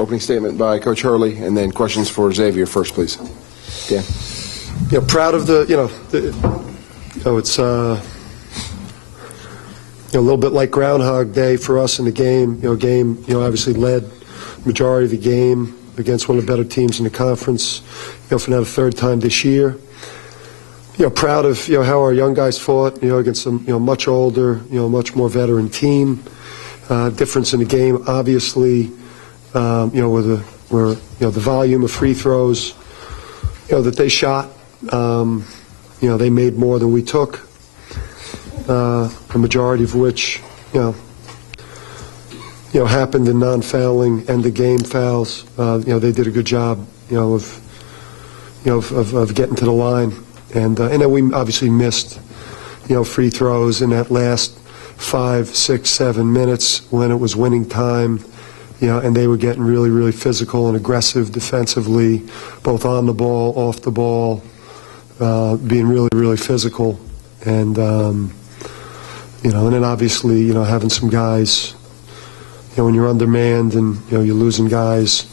opening statement by Coach Hurley, and then questions for Xavier first, please. Dan. Yeah, proud of it's a little bit like Groundhog Day for us in the game. Obviously led majority of the game against one of the better teams in the conference. For now the third time this year. Proud of how our young guys fought. Against some much older, much more veteran team. Difference in the game, obviously. The volume of free throws, that they shot. They made more than we took. A majority of which, happened in non-fouling and the game fouls. They did a good job, of getting to the line, and then we obviously missed, free throws in that last 5, 6, 7 minutes when it was winning time. And they were getting really, really physical and aggressive defensively, both on the ball, off the ball, being really, really physical, and and then obviously, having some guys, when you're undermanned and you're losing guys,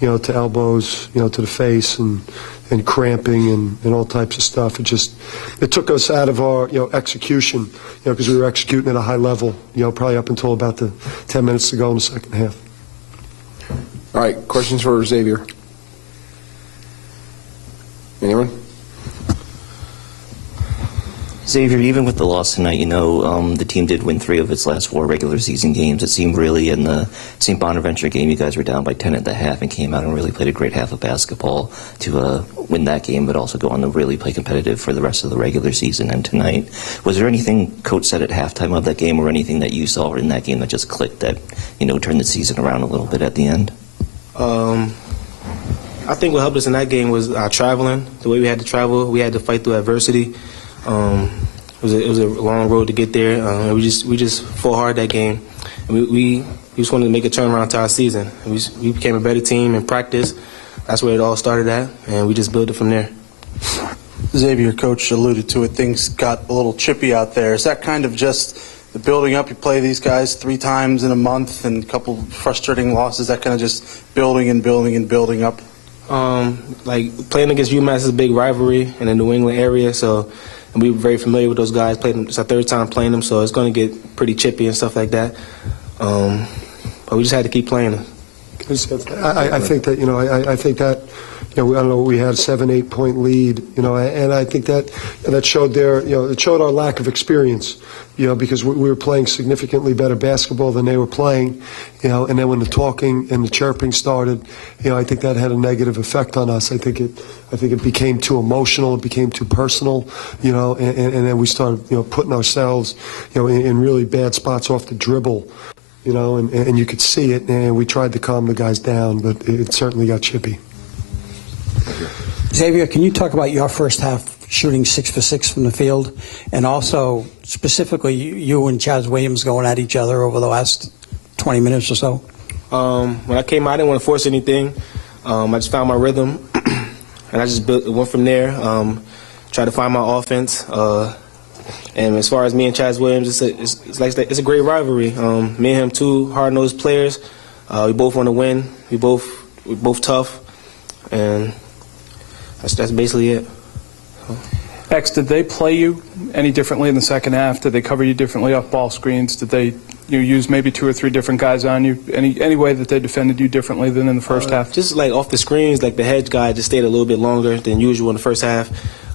to elbows, to the face, and cramping and all types of stuff. It took us out of our execution, because we were executing at a high level, probably up until about the 10 minutes to go in the second half. All right, questions for Xavier? Anyone? Xavier, even with the loss tonight, the team did win 3 of its last 4 regular season games. It seemed really in the St. Bonaventure game, you guys were down by 10 at the half and came out and really played a great half of basketball to win that game, but also go on to really play competitive for the rest of the regular season and tonight. Was there anything Coach said at halftime of that game or anything that you saw in that game that just clicked that, turned the season around a little bit at the end? I think what helped us in that game was our traveling. The way we had to travel, we had to fight through adversity. It was a long road to get there. We just fought hard that game. And we just wanted to make a turnaround to our season. And we became a better team in practice. That's where it all started at, and we just built it from there. Xavier, Coach alluded to it. Things got a little chippy out there. Is that kind of just the building up? You play these guys 3 times in a month and a couple frustrating losses. That kind of just building and building and building up. Like playing against UMass is a big rivalry in the New England area, and we were very familiar with those guys. It's our 3rd time playing them, so it's going to get pretty chippy and stuff like that. But we just had to keep playing them. I think that I don't know, we had a 7-8 point lead, and I think that showed it showed our lack of experience, because we were playing significantly better basketball than they were playing, and then when the talking and the chirping started, I think that had a negative effect on us. I think it became too emotional, it became too personal, and then we started, putting ourselves, in really bad spots off the dribble. And you could see it, and we tried to calm the guys down, but it certainly got chippy. Xavier, can you talk about your first half shooting 6 for 6 from the field, and also specifically you and Chaz Williams going at each other over the last 20 minutes or so? When I came out, I didn't want to force anything. I just found my rhythm, and I just went from there. Tried to find my offense. And as far as me and Chaz Williams, it's a great rivalry. Me and him, 2 hard-nosed players. We both want to win. We're both tough, and that's basically it. X, did they play you any differently in the second half? Did they cover you differently off ball screens? Did they use maybe 2 or 3 different guys on you? Any way that they defended you differently than in the first half? Just like off the screens, like the hedge guy just stayed a little bit longer than usual in the first half.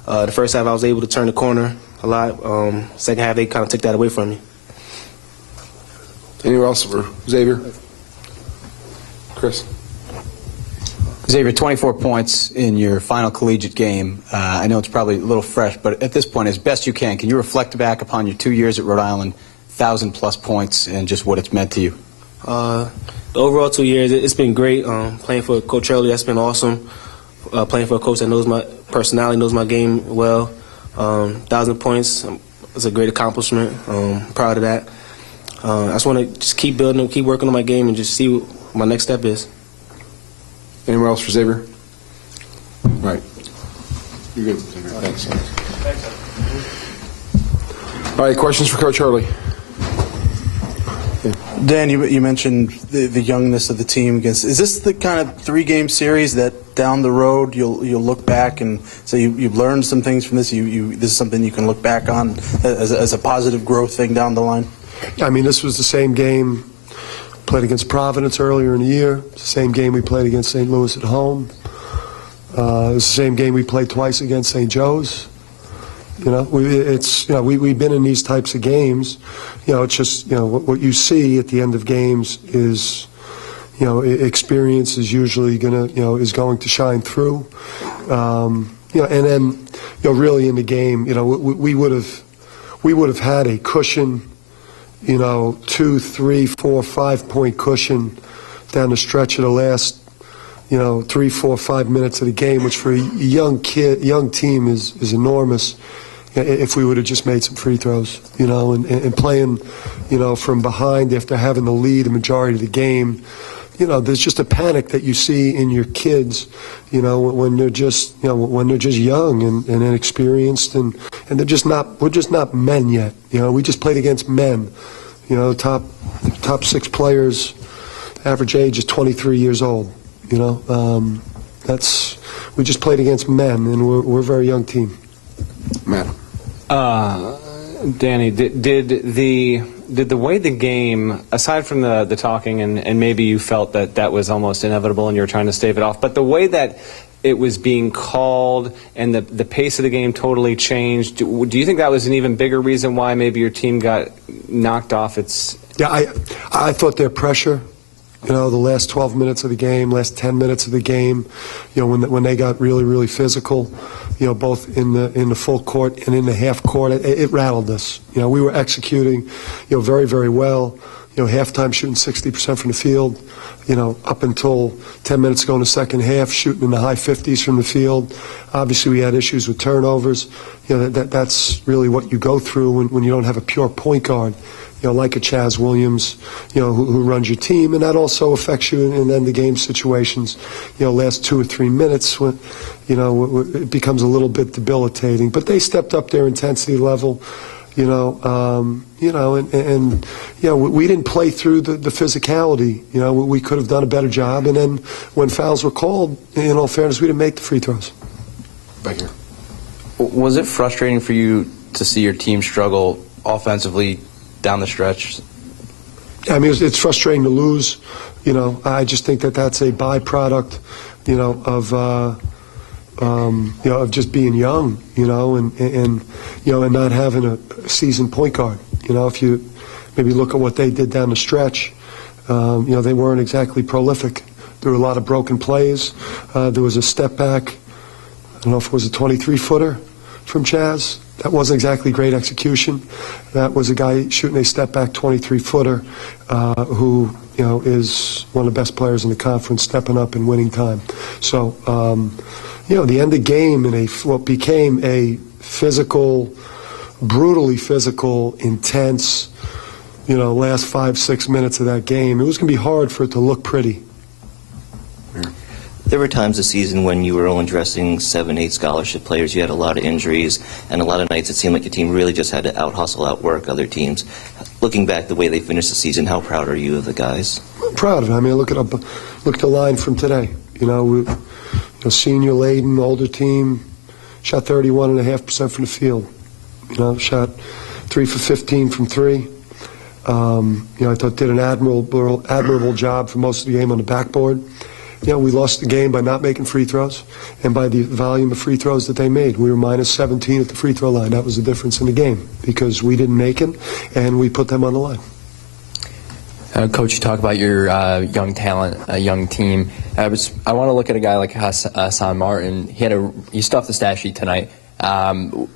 The first half I was able to turn the corner a lot. Second half they kind of took that away from me. Anyone else for Xavier? Chris? Xavier, 24 points in your final collegiate game. I know it's probably a little fresh, but at this point, as best you can you reflect back upon your 2 years at Rhode Island, 1,000-plus points, and just what it's meant to you? The overall 2 years, it's been great. Playing for Coach Hurley, that's been awesome. Playing for a coach that knows my personality, knows my game well. 1,000 points is a great accomplishment. I'm proud of that. I just want to just keep building, keep working on my game, and just see what my next step is. Anyone else for Xavier? Right. You're good, Xavier. Thanks. All right, questions for Coach Hurley? Dan, you mentioned the youngness of the team. Is this the kind of 3-game series that down the road you'll look back and say you've learned some things from this? This is something you can look back on as a positive growth thing down the line? I mean, this was the same game played against Providence earlier in the year. It's the same game we played against St. Louis at home. It was the same game we played twice against St. Joe's. We've been in these types of games. It's just what you see at the end of games is experience is usually is going to shine through. And then really in the game, we would have had a cushion, 2, 3, 4, 5 point cushion down the stretch of the last 3, 4, 5 minutes of the game, which for a young team is enormous. If we would have just made some free throws, and playing, from behind after having the lead the majority of the game, there's just a panic that you see in your kids, when they're just, when they're just young and inexperienced, and we're just not men yet. We just played against men, top 6 players, average age is 23 years old. We just played against men, and we're a very young team. Matt. Danny, did the way the game, aside from the talking, and maybe you felt that was almost inevitable and you were trying to stave it off, but the way that it was being called and the pace of the game totally changed, do you think that was an even bigger reason why maybe your team got knocked off its... Yeah, I thought their pressure, the last 12 minutes of the game, last 10 minutes of the game, when they got really, really physical, both in the full court and in the half court, it rattled us. We were executing, very, very well. Halftime shooting 60% from the field. Up until 10 minutes ago in the second half, shooting in the high 50s from the field. Obviously, we had issues with turnovers. That's really what you go through when you don't have a pure point guard. Like a Chaz Williams, who runs your team, and that also affects you in end-of-game situations. Last 2 or 3 minutes, when, it becomes a little bit debilitating. But they stepped up their intensity level, we didn't play through the physicality. We could have done a better job, and then when fouls were called, in all fairness, we didn't make the free throws. Back here. Was it frustrating for you to see your team struggle offensively down the stretch? I mean, it's frustrating to lose. I just think that's a byproduct, of just being young, and not having a seasoned point guard. If you maybe look at what they did down the stretch, they weren't exactly prolific. There were a lot of broken plays. There was a step back. I don't know if it was a 23-footer from Chaz. That wasn't exactly great execution. That was a guy shooting a step-back 23-footer who, is one of the best players in the conference, stepping up and winning time. So, the end of game in what became a physical, brutally physical, intense, last 5-6 minutes of that game, it was going to be hard for it to look pretty. There were times this season when you were only dressing 7, 8 scholarship players. You had a lot of injuries, and a lot of nights it seemed like your team really just had to out-hustle, outwork other teams. Looking back the way they finished the season, how proud are you of the guys? I'm proud of it. I mean, look at the line from today. Senior laden, older team, shot 31.5% from the field. Shot 3 for 15 from 3. I thought did an admirable job for most of the game on the backboard. We lost the game by not making free throws and by the volume of free throws that they made. We were minus 17 at the free throw line. That was the difference in the game because we didn't make it and we put them on the line. Coach, you talk about your young talent, young team. I want to look at a guy like Hassan Martin. He stuffed the stat sheet tonight.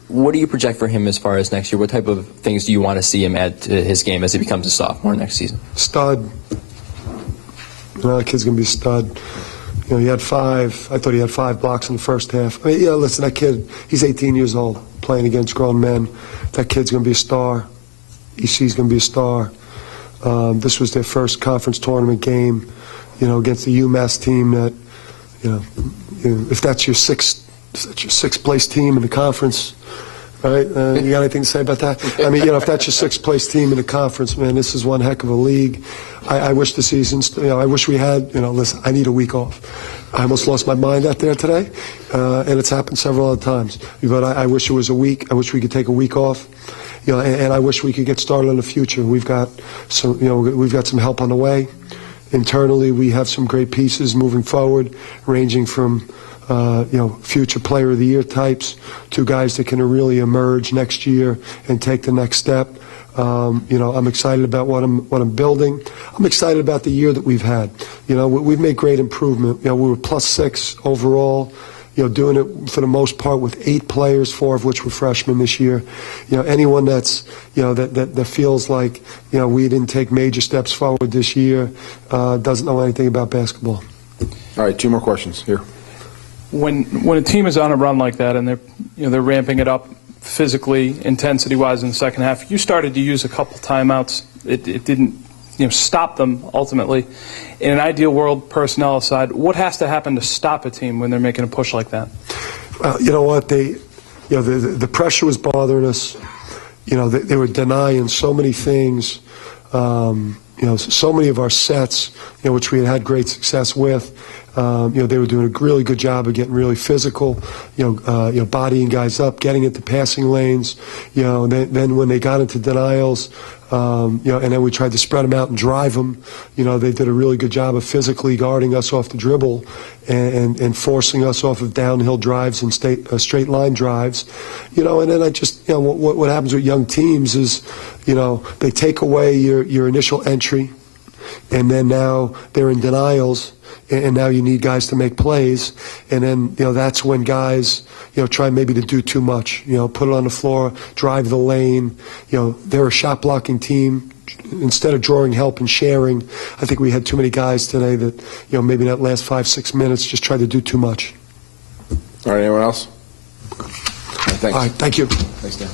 What do you project for him as far as next year? What type of things do you want to see him add to his game as he becomes a sophomore next season? Stud. That kid's going to be a stud. He had 5. I thought he had 5 blocks in the first half. I mean, listen, that kid, he's 18 years old, playing against grown men. That kid's going to be a star. EC's going to be a star. This was their first conference tournament game, against the UMass team that, if that's your sixth place team in the conference, All right, you got anything to say about that? I mean, if that's your sixth-place team in the conference, man, this is one heck of a league. I wish the season's, I wish we had, listen, I need a week off. I almost lost my mind out there today, and it's happened several other times. But I wish it was a week. I wish we could take a week off. And I wish we could get started in the future. We've got some, we've got some help on the way. Internally, we have some great pieces moving forward, ranging from future player of the year types to guys that can really emerge next year and take the next step. I'm excited about what I'm building. I'm excited about the year that we've had. We've made great improvement. We were +6 overall. Doing it for the most part with 8 players, 4 of which were freshmen this year. Anyone that's, that feels like, we didn't take major steps forward this year, doesn't know anything about basketball. All right, 2 more questions here. When a team is on a run like that and they're ramping it up physically, intensity-wise in the second half, you started to use a couple timeouts. It didn't stop them ultimately. In an ideal world, personnel aside, what has to happen to stop a team when they're making a push like that? You know what? The pressure was bothering us. They were denying so many things. So many of our sets, which we had great success with. They were doing a really good job of getting really physical, bodying guys up, getting into passing lanes. Then when they got into denials, and then we tried to spread them out and drive them. They did a really good job of physically guarding us off the dribble and forcing us off of downhill drives and straight line drives. And then I just, what happens with young teams is, they take away your initial entry, and then now they're in denials. And now you need guys to make plays, and then that's when guys try maybe to do too much. Put it on the floor, drive the lane. They're a shot blocking team. Instead of drawing help and sharing, I think we had too many guys today that maybe that last 5-6 minutes just tried to do too much. All right, anyone else? All right, thanks. All right, thank you. Thanks, Dan.